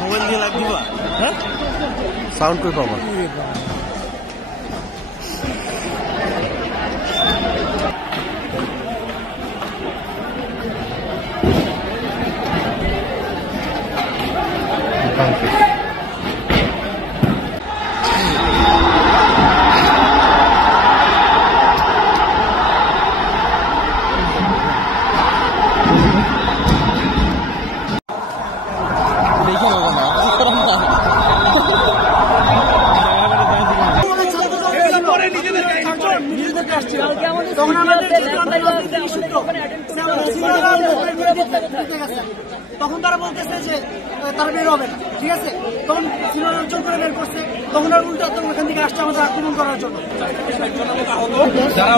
Mobile দিয়ে live দিবা? হ্যাঁ সাউন্ড কই পাবা? দেখে নেবো না তখন তারা বলতেছে যে তারা বের হবে না, ঠিক আছে? তখন সিনিয়র অঞ্চল করে বের করছে, তখন আর উল্টা ওখান থেকে আসছে আমাদের আক্রমণ করার জন্য। যারা